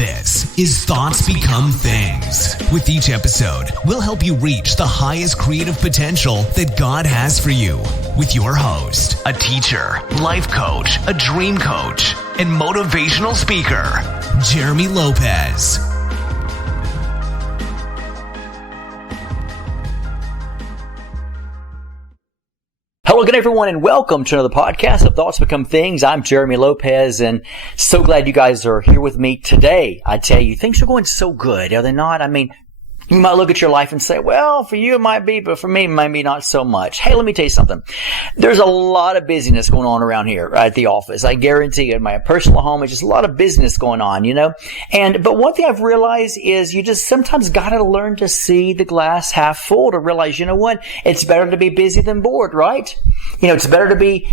This is Thoughts Become Things. With each episode, we'll help you reach the highest creative potential that God has for you. With your host, a teacher, life coach, a dream coach, and motivational speaker, Jeremy Lopez. Hello again, everyone, and welcome to another podcast of Thoughts Become Things. I'm Jeremy Lopez, and so glad you guys are here with me today. I tell you, things are going so good, are they not? I mean, you might look at your life and say, well, for you it might be, but for me, maybe not so much. Hey, let me tell you something. There's a lot of busyness going on around here at the office. I guarantee you, in my personal home, it's just a lot of business going on, you know? But one thing I've realized is you just sometimes gotta learn to see the glass half full, to realize, you know what? It's better to be busy than bored, right? You know, it's better to be,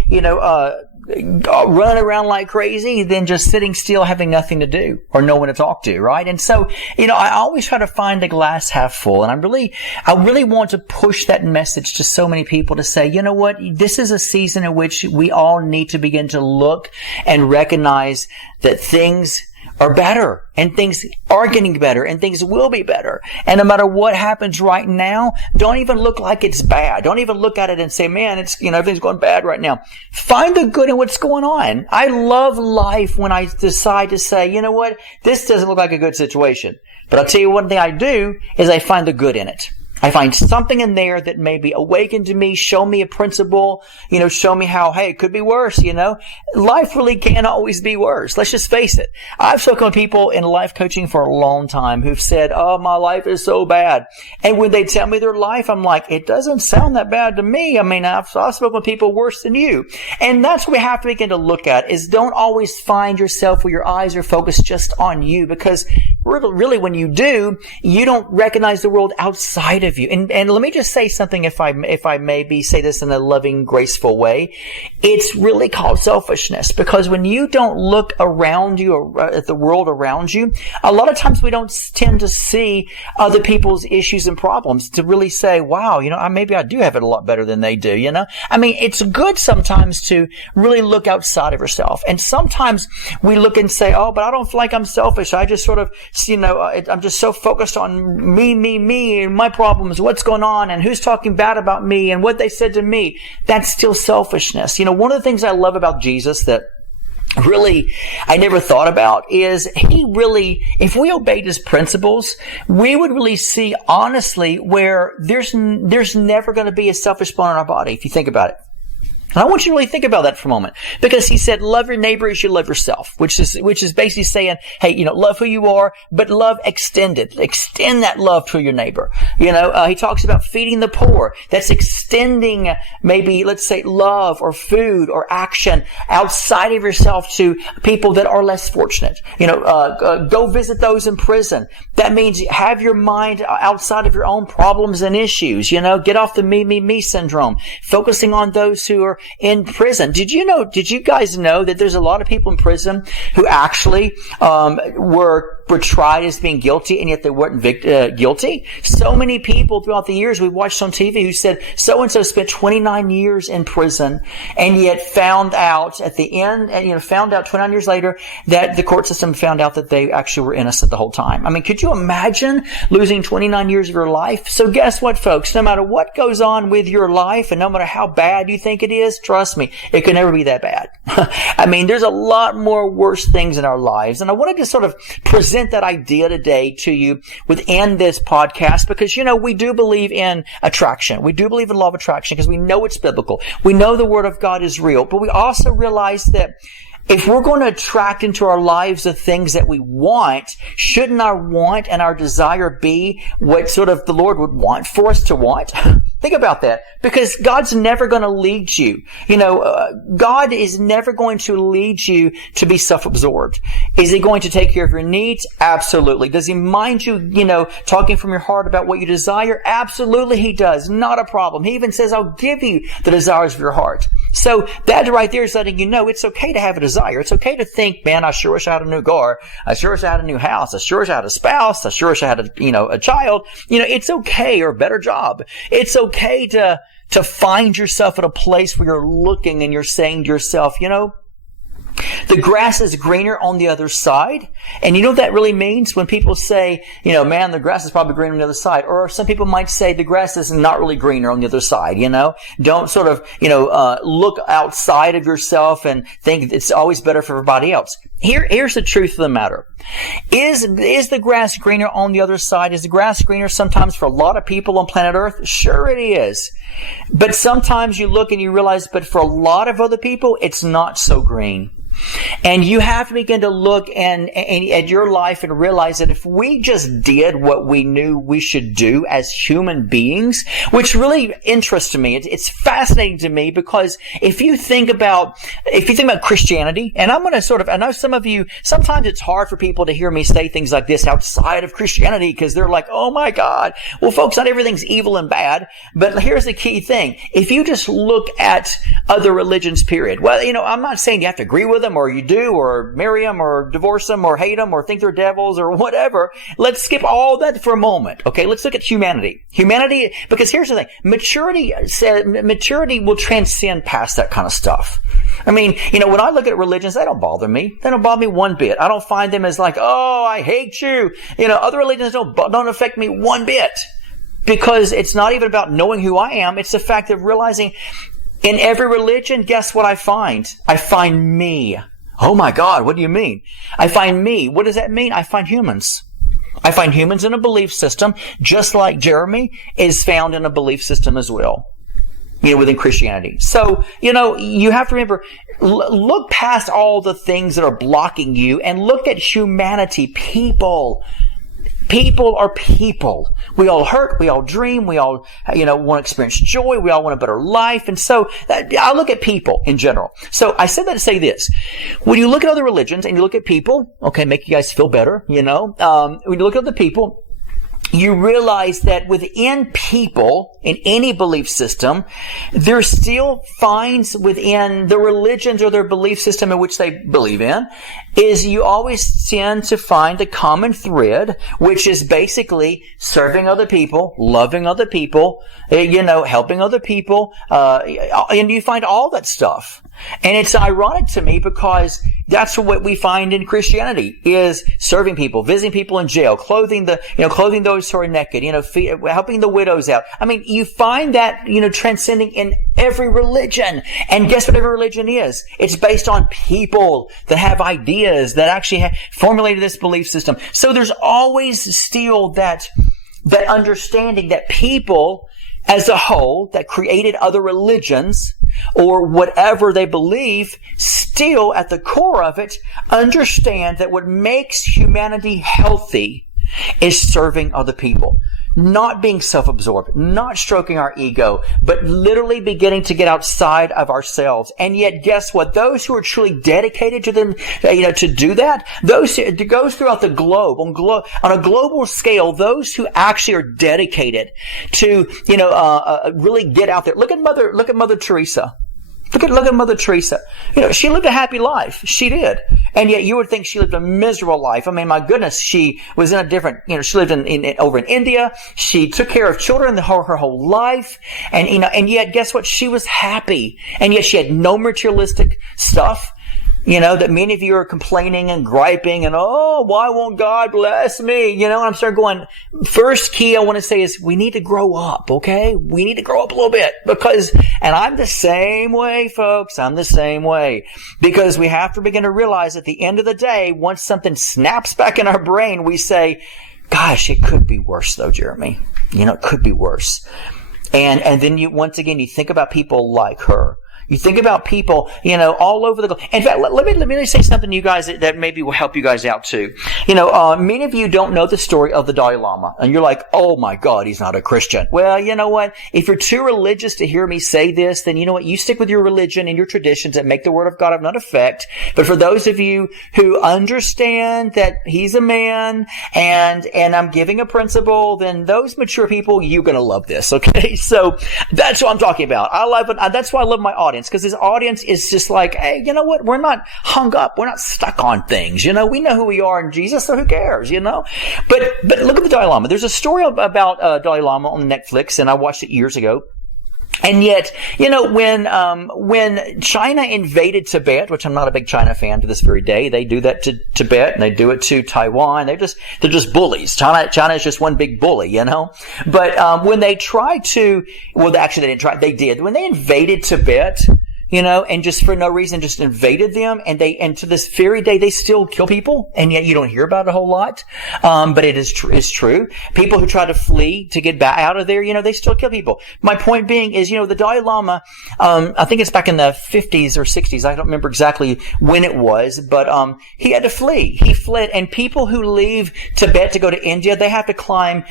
running around like crazy than just sitting still having nothing to do or no one to talk to, right? And so, I always try to find the glass half full, and I really want to push that message to so many people to say, you know what? This is a season in which we all need to begin to look and recognize that things are better, and things are getting better, and things will be better. And no matter what happens right now, don't even look like it's bad. Don't even look at it and say, man, it's, everything's going bad right now. Find the good in what's going on. I love life when I decide to say, you know what, this doesn't look like a good situation. But I'll tell you one thing I do is I find the good in it. I find something in there that maybe awakened to me, show me a principle, show me how, hey, it could be worse, Life really can't always be worse. Let's just face it. I've spoken to people in life coaching for a long time who've said, oh, my life is so bad. And when they tell me their life, I'm like, it doesn't sound that bad to me. I mean, I've spoken with people worse than you. And that's what we have to begin to look at, is don't always find yourself where your eyes are focused just on you, because really when you do, you don't recognize the world outside of you. And let me just say something, if I maybe say this in a loving, graceful way. It's really called selfishness, because when you don't look around you or at the world around you, a lot of times we don't tend to see other people's issues and problems to really say, wow, maybe I do have it a lot better than they do, I mean, it's good sometimes to really look outside of yourself. And sometimes we look and say, oh, but I don't feel like I'm selfish. I just sort of, I'm just so focused on me, and my problems, what's going on, and who's talking bad about me, and what they said to me. That's still selfishness. One of the things I love about Jesus that really I never thought about is he really, if we obeyed his principles, we would really see honestly where there's never going to be a selfish bone in our body, if you think about it. And I want you to really think about that for a moment, because he said, love your neighbor as you love yourself, which is basically saying, hey, love who you are, but love extended. Extend that love to your neighbor. He talks about feeding the poor. That's extending maybe, let's say, love or food or action outside of yourself to people that are less fortunate. Go visit those in prison. That means have your mind outside of your own problems and issues. Get off the me syndrome, focusing on those who are in prison. Did you guys know that there's a lot of people in prison who actually were tried as being guilty, and yet they weren't guilty? So many people throughout the years we watched on TV who said so-and-so spent 29 years in prison, and yet found out at the end, and found out 29 years later that the court system found out that they actually were innocent the whole time. I mean, could you imagine losing 29 years of your life? So guess what, folks? No matter what goes on with your life, and no matter how bad you think it is, trust me, it can never be that bad. I mean, there's a lot more worse things in our lives, and I wanted to sort of present that idea today to you within this podcast, because we do believe in attraction. We do believe in law of attraction because we know it's biblical. We know the Word of God is real, but we also realize that if we're going to attract into our lives the things that we want, shouldn't our want and our desire be what sort of the Lord would want for us to want? Think about that, because God's never going to lead you. God is never going to lead you to be self-absorbed. Is He going to take care of your needs? Absolutely. Does He mind you, talking from your heart about what you desire? Absolutely He does. Not a problem. He even says, I'll give you the desires of your heart. So that right there is letting you know it's okay to have a desire. It's okay to think, man, I sure wish I had a new car. I sure wish I had a new house. I sure wish I had a spouse. I sure wish I had a child. It's okay, or a better job. It's okay to find yourself at a place where you're looking and you're saying to yourself, The grass is greener on the other side. And you know what that really means? When people say, man, the grass is probably greener on the other side. Or some people might say the grass is not really greener on the other side, Don't sort of, look outside of yourself and think it's always better for everybody else. Here's the truth of the matter. Is the grass greener on the other side? Is the grass greener sometimes for a lot of people on planet Earth? Sure it is. But sometimes you look and you realize, but for a lot of other people, it's not so green. And you have to begin to look and at your life and realize that if we just did what we knew we should do as human beings, which really interests me, it's fascinating to me, because if you think about Christianity, and I'm going to I know some of you, sometimes it's hard for people to hear me say things like this outside of Christianity, because they're like, oh my God. Well, folks, not everything's evil and bad, but here's the key thing. If you just look at other religions, period. Well, I'm not saying you have to agree with them, or you do, or marry them, or divorce them, or hate them, or think they're devils, or whatever. Let's skip all that for a moment. Okay, let's look at humanity. Humanity, because here's the thing. Maturity will transcend past that kind of stuff. I mean, when I look at religions, they don't bother me. They don't bother me one bit. I don't find them as like, oh, I hate you. Other religions don't affect me one bit. Because it's not even about knowing who I am. It's the fact of realizing in every religion, guess what I find? I find me. Oh my God, what do you mean? I find me. What does that mean? I find humans. I find humans in a belief system, just like Jeremy is found in a belief system as well, within Christianity. So, you have to remember, look past all the things that are blocking you and look at humanity, people. People are people. We all hurt. We all dream. We all, want to experience joy. We all want a better life. And so I look at people in general. So I said that to say this. When you look at other religions and you look at people, okay, make you guys feel better, when you look at other people, you realize that within people, in any belief system, there still finds within the religions or their belief system in which they believe in, is you always tend to find a common thread, which is basically serving other people, loving other people, helping other people, and you find all that stuff. And it's ironic to me because that's what we find in Christianity is serving people, visiting people in jail, clothing those who are naked, helping the widows out. I mean, you find that, transcending in every religion. And guess what every religion is? It's based on people that have ideas that actually have formulated this belief system. So there's always still that understanding that people as a whole that created other religions or whatever they believe, still at the core of it, understand that what makes humanity healthy is serving other people. Not being self-absorbed, not stroking our ego, but literally beginning to get outside of ourselves. And yet, guess what? Those who are truly dedicated to them, to do that, it goes throughout the globe, on a global scale, those who actually are dedicated to, really get out there. Look at Mother Teresa. Look at Mother Teresa. She lived a happy life. She did. And yet you would think she lived a miserable life. I mean, my goodness, she was in a different, she lived over in India. She took care of children her whole life. And, and yet guess what? She was happy. And yet she had no materialistic stuff. That many of you are complaining and griping and, oh, why won't God bless me? And I'm starting going, first key I want to say is we need to grow up, okay? We need to grow up a little bit and I'm the same way, folks. I'm the same way because we have to begin to realize at the end of the day, once something snaps back in our brain, we say, gosh, it could be worse though, Jeremy. It could be worse. And then once again, you think about people like her. You think about people, all over the globe. In fact, let me say something to you guys that maybe will help you guys out too. Many of you don't know the story of the Dalai Lama. And you're like, oh my God, he's not a Christian. Well, you know what? If you're too religious to hear me say this, then you know what? You stick with your religion and your traditions that make the Word of God of none effect. But for those of you who understand that he's a man and I'm giving a principle, then those mature people, you're going to love this. Okay. So that's what I'm talking about. That's why I love my audience. Because this audience is just like, hey, you know what? We're not hung up. We're not stuck on things. We know who we are in Jesus, so who cares, But look at the Dalai Lama. There's a story about Dalai Lama on Netflix, and I watched it years ago. And yet, when China invaded Tibet, which I'm not a big China fan to this very day, they do that to Tibet and they do it to Taiwan. They're just bullies. China is just one big bully, But when they tried to, actually they didn't try, they did. When they invaded Tibet, and just for no reason just invaded them, and to this very day they still kill people, and yet you don't hear about it a whole lot. But it's true. People who try to flee to get back out of there, they still kill people. My point being is, the Dalai Lama, I think it's back in the 50s or 60s. I don't remember exactly when it was, but he had to flee. He fled, and people who leave Tibet to go to India, they have to climb,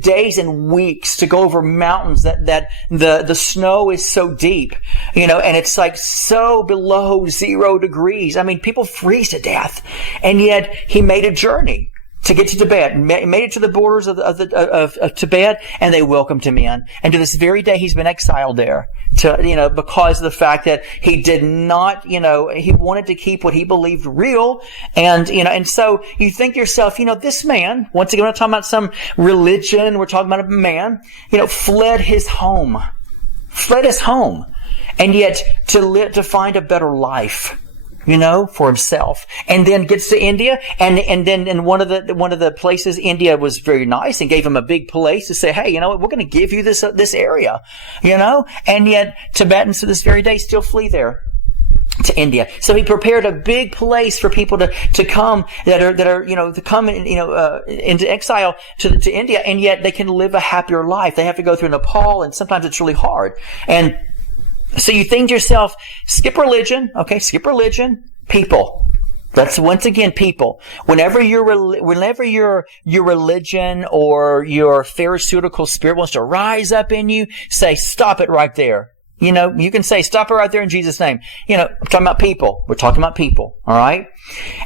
days and weeks to go over mountains that the snow is so deep. And it's like so below 0 degrees. People freeze to death. And yet he made a journey to get to Tibet, made it to the borders of Tibet, and they welcomed him in. And to this very day, he's been exiled there because of the fact that he did not, he wanted to keep what he believed real. And so you think to yourself, this man, once again, we're not talking about some religion, we're talking about a man, fled his home. And yet to find a better life, for himself, and then gets to India, and then in one of the places, India was very nice and gave him a big place to say, hey, we're going to give you this area, and yet Tibetans to this very day still flee there to India. So he prepared a big place for people to come to come into exile to India, and yet they can live a happier life. They have to go through Nepal, and sometimes it's really hard. And so you think to yourself, skip religion, people. That's once again people. Whenever your religion or your pharisaical spirit wants to rise up in you, say, stop it right there. You can say, stop it right there in Jesus' name. I'm talking about people. We're talking about people. All right.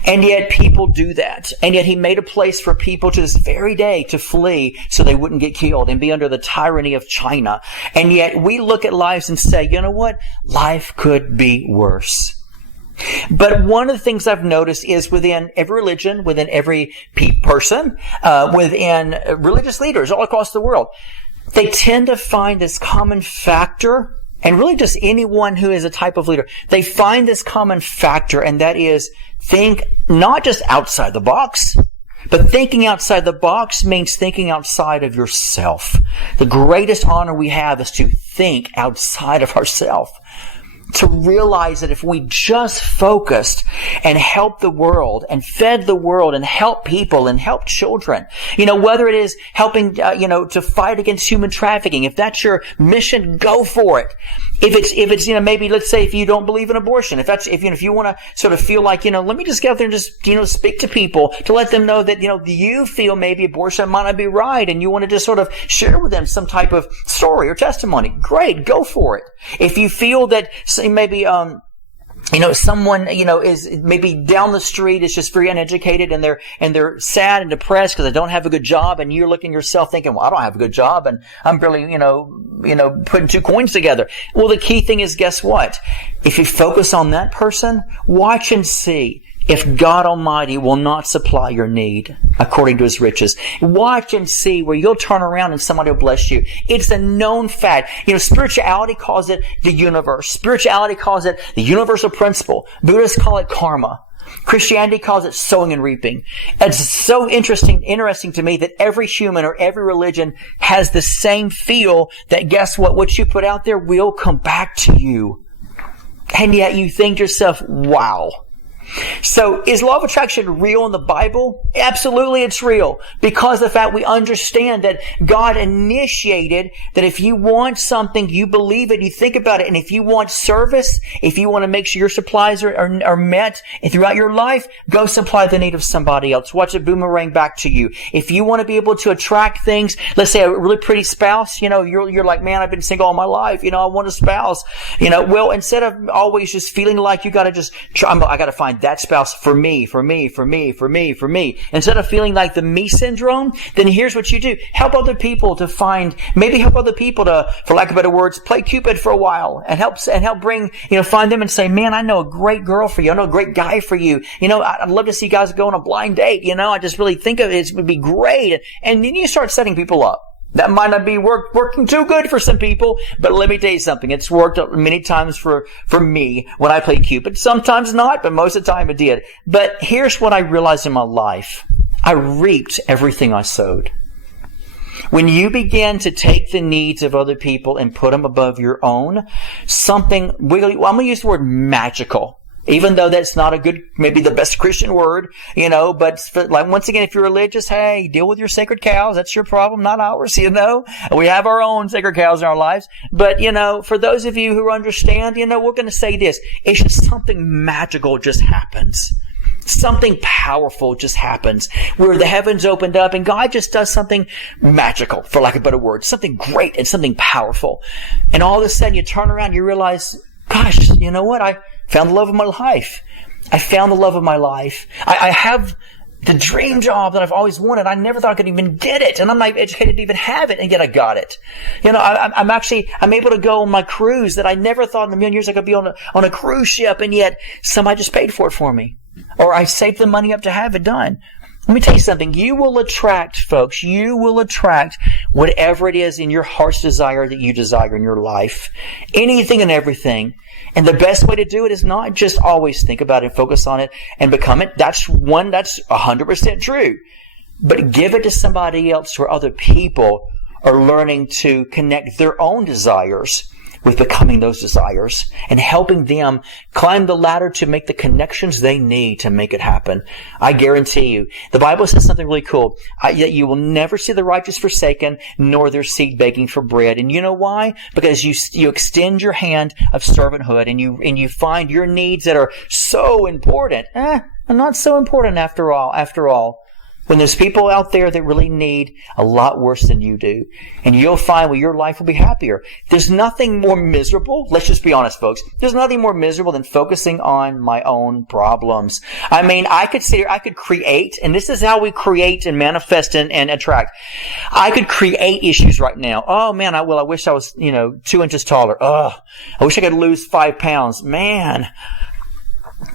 And yet people do that. And yet he made a place for people to this very day to flee so they wouldn't get killed and be under the tyranny of China. And yet we look at lives and say, you know what? Life could be worse. But one of the things I've noticed is within every religion, within every person, within religious leaders all across the world, they tend to find this common factor. And really just anyone who is a type of leader, they find this common factor, and that is think not just outside the box, but thinking outside the box means thinking outside of yourself. The greatest honor we have is to think outside of ourselves. To realize that if we just focused and helped the world and fed the world and helped people and helped children, whether it is helping, to fight against human trafficking, if that's your mission, go for it. If it's, maybe let's say if you don't believe in abortion, if you want to sort of feel like, let me just get out there and just, speak to people to let them know that, you feel maybe abortion might not be right and you want to just sort of share with them some type of story or testimony. Great, go for it. If you feel that maybe, someone, is maybe down the street is just very uneducated and they're sad and depressed because they don't have a good job, and you're looking at yourself thinking, well, I don't have a good job and I'm barely, putting 2 coins together. Well, the key thing is, guess what? If you focus on that person, watch and see if God Almighty will not supply your need according to His riches. Watch and see where you'll turn around and somebody will bless you. It's a known fact. Spirituality calls it the universe. Spirituality calls it the universal principle. Buddhists call it karma. Christianity calls it sowing and reaping. It's so interesting to me that every human or every religion has the same feel that guess what? What you put out there will come back to you. And yet you think to yourself, wow. So is law of attraction real in the Bible? Absolutely it's real, because of the fact we understand that God initiated that if you want something, you believe it, you think about it, and if you want service, if you want to make sure your supplies are met throughout your life, go supply the need of somebody else. Watch it boomerang back to you. If you want to be able to attract things, let's say a really pretty spouse, you're like, man, I've been single all my life, I want a spouse, well, instead of always just feeling like you got to just try, I got to find that spouse for me. Instead of feeling like the me syndrome, then here's what you do. Help other people to find, maybe help other people to, for lack of better words, play Cupid for a while and help bring, find them and say, man, I know a great girl for you. I know a great guy for you. I'd love to see guys go on a blind date. I just really think of it would be great. And then you start setting people up. That might not be working too good for some people, but let me tell you something. It's worked many times for me when I played Cupid. Sometimes not, but most of the time it did. But here's what I realized in my life. I reaped everything I sowed. When you begin to take the needs of other people and put them above your own, something, I'm going to use the word magical. Even though that's not a good, maybe the best Christian word, but like once again, if you're religious, hey, deal with your sacred cows. That's your problem, not ours, We have our own sacred cows in our lives. But, for those of you who understand, we're going to say this. It's just something magical just happens. Something powerful just happens where the heavens opened up and God just does something magical, for lack of a better word, something great and something powerful. And all of a sudden you turn around and you realize, gosh, you know what? I found the love of my life. I found the love of my life. I have the dream job that I've always wanted. I never thought I could even get it. And I'm not educated to even have it, and yet I got it. I'm able to go on my cruise that I never thought in a million years I could be on a cruise ship, and yet somebody just paid for it for me. Or I saved the money up to have it done. Let me tell you something. You will attract, folks, whatever it is in your heart's desire that you desire in your life. Anything and everything. And the best way to do it is not just always think about it, focus on it, and become it. That's 100% true. But give it to somebody else where other people are learning to connect their own desires with becoming those desires and helping them climb the ladder to make the connections they need to make it happen. I guarantee you. The Bible says something really cool. That you will never see the righteous forsaken, nor their seed begging for bread. And you know why? Because you extend your hand of servanthood and you find your needs that are so important. Not so important after all. When there's people out there that really need a lot worse than you do. And you'll find your life will be happier. There's nothing more miserable. Let's just be honest, folks. There's nothing more miserable than focusing on my own problems. I could create, and this is how we create and manifest and attract. I could create issues right now. Oh man, I wish I was, 2 inches taller. I wish I could lose 5 pounds. Man.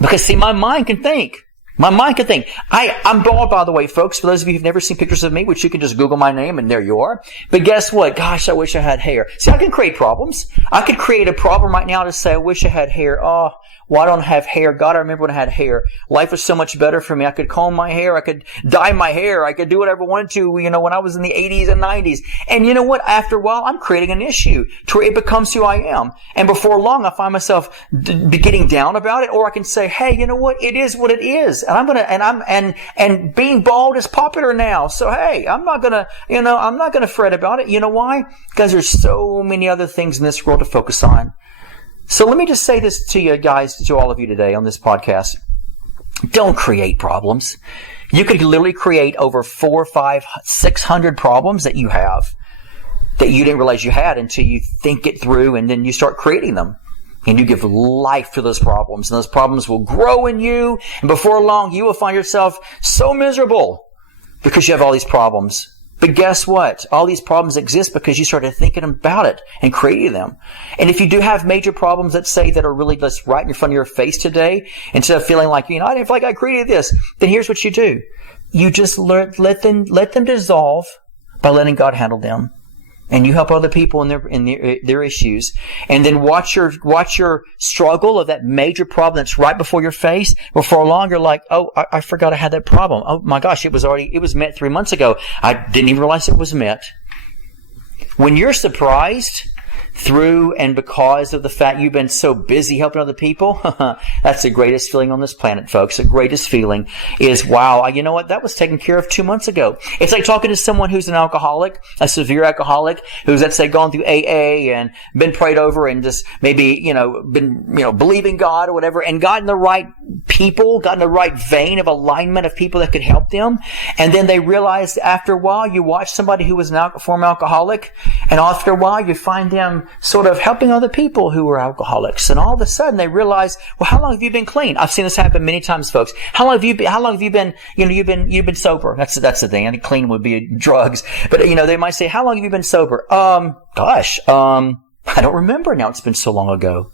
Because see, my mind can think. I'm bald, by the way, folks. For those of you who've never seen pictures of me, which you can just Google my name and there you are. But guess what? Gosh, I wish I had hair. See, I can create problems. I could create a problem right now to say, I wish I had hair. Oh, why don't I have hair? God, I remember when I had hair. Life was so much better for me. I could comb my hair. I could dye my hair. I could do whatever I wanted to, when I was in the 80s and 90s. And you know what? After a while, I'm creating an issue to where it becomes who I am. And before long, I find myself getting down about it, or I can say, hey, you know what? It is what it is. And being bald is popular now. So hey, I'm not gonna fret about it. You know why? Because there's so many other things in this world to focus on. So let me just say this to you guys, to all of you today on this podcast. Don't create problems. You could literally create over 400, 500, 600 problems that you have that you didn't realize you had until you think it through, and then you start creating them. And you give life to those problems, and those problems will grow in you, and before long you will find yourself so miserable because you have all these problems. But guess what? All these problems exist because you started thinking about it and creating them. And if you do have major problems, let's say, that are really just right in front of your face today, instead of feeling like, I didn't feel like I created this, then here's what you do. You just let them dissolve by letting God handle them. And you help other people in their issues, and then watch your struggle of that major problem that's right before your face. Before long, you're like, oh, I forgot I had that problem. Oh my gosh, it was met 3 months ago. I didn't even realize it was met. When you're surprised through and because of the fact you've been so busy helping other people, that's the greatest feeling on this planet, folks. The greatest feeling is, wow, you know what? That was taken care of 2 months ago. It's like talking to someone who's an alcoholic, a severe alcoholic, who's, let's say, gone through AA and been prayed over and just maybe, been, believing God or whatever, and gotten the right people, gotten the right vein of alignment of people that could help them. And then they realized after a while, you watch somebody who was a former alcoholic, and after a while, you find them sort of helping other people who were alcoholics, and all of a sudden they realize, well, how long have you been clean? I've seen this happen many times, folks. How long have you been you've been sober? That's the thing. I think clean would be drugs, but they might say, how long have you been sober? I don't remember now. It's been so long ago.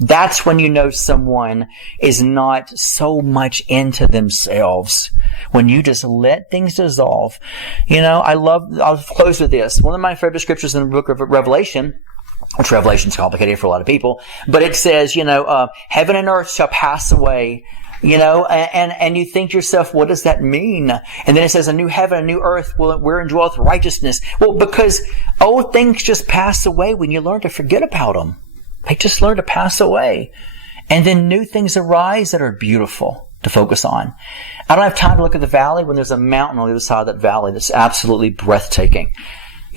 That's when you know someone is not so much into themselves. When you just let things dissolve. I'll close with this. One of my favorite scriptures in the book of Revelation, which Revelation's complicated for a lot of people, but it says, heaven and earth shall pass away. And you think to yourself, what does that mean? And then it says a new heaven, a new earth wherein dwelleth righteousness. Well, because old things just pass away when you learn to forget about them. They just learn to pass away. And then new things arise that are beautiful to focus on. I don't have time to look at the valley when there's a mountain on the other side of that valley that's absolutely breathtaking.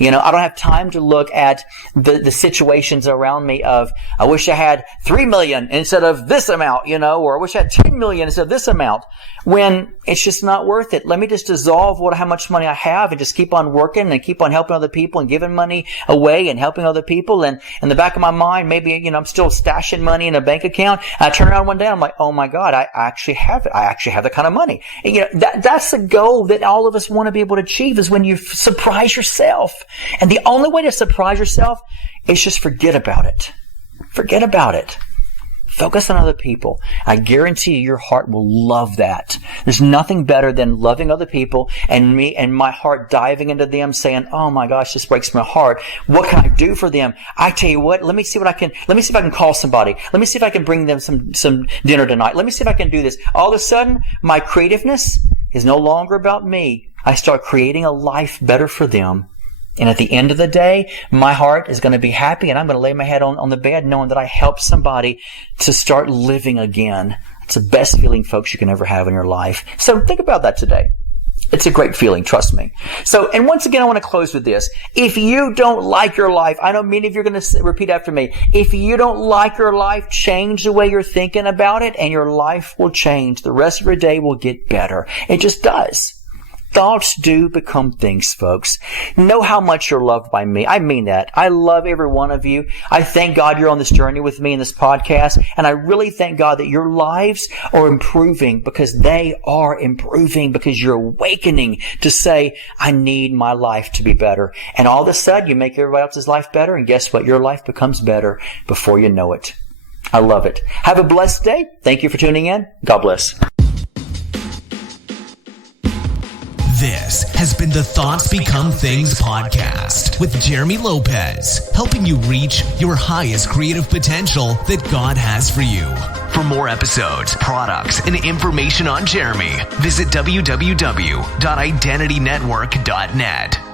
I don't have time to look at the situations around me of, I wish I had 3 million instead of this amount, or I wish I had 10 million instead of this amount, when it's just not worth it. Let me just dissolve how much money I have and just keep on working and keep on helping other people and giving money away and helping other people. And in the back of my mind, maybe, I'm still stashing money in a bank account. And I turn around one day and I'm like, oh my God, I actually have it. I actually have that kind of money. And, that's the goal that all of us want to be able to achieve, is when you surprise yourself. And the only way to surprise yourself is just forget about it. Forget about it. Focus on other people. I guarantee you your heart will love that. There's nothing better than loving other people and me and my heart diving into them saying, oh my gosh, this breaks my heart. What can I do for them? I tell you what, let me see if I can call somebody. Let me see if I can bring them some dinner tonight. Let me see if I can do this. All of a sudden, my creativeness is no longer about me. I start creating a life better for them. And at the end of the day, my heart is going to be happy, and I'm going to lay my head on the bed knowing that I helped somebody to start living again. It's the best feeling, folks, you can ever have in your life. So think about that today. It's a great feeling, trust me. So, and once again, I want to close with this. If you don't like your life, I know many of you are going to repeat after me. If you don't like your life, change the way you're thinking about it, and your life will change. The rest of your day will get better. It just does. Thoughts do become things, folks. Know how much you're loved by me. I mean that. I love every one of you. I thank God you're on this journey with me in this podcast. And I really thank God that your lives are improving, because they are improving, because you're awakening to say, I need my life to be better. And all of a sudden, you make everybody else's life better. And guess what? Your life becomes better before you know it. I love it. Have a blessed day. Thank you for tuning in. God bless. This has been the Thoughts Become Things podcast with Jeremy Lopez, helping you reach your highest creative potential that God has for you. For more episodes, products, and information on Jeremy, visit www.identitynetwork.net.